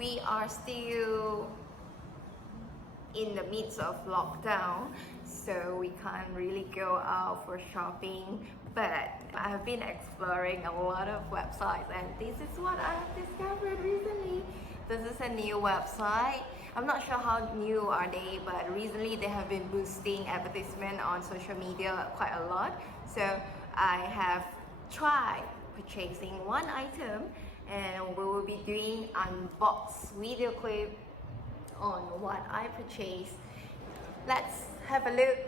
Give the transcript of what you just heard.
we are still in the midst of lockdown, so we can't really go out for shopping, but I've been exploring a lot of websites and this is what I've discovered recently. This is a new website. I'm not sure how new are they, but recently they have been boosting advertisement on social media quite a lot, so I have tried purchasing one item and we will be doing unbox video clip on what I purchased. Let's have a look.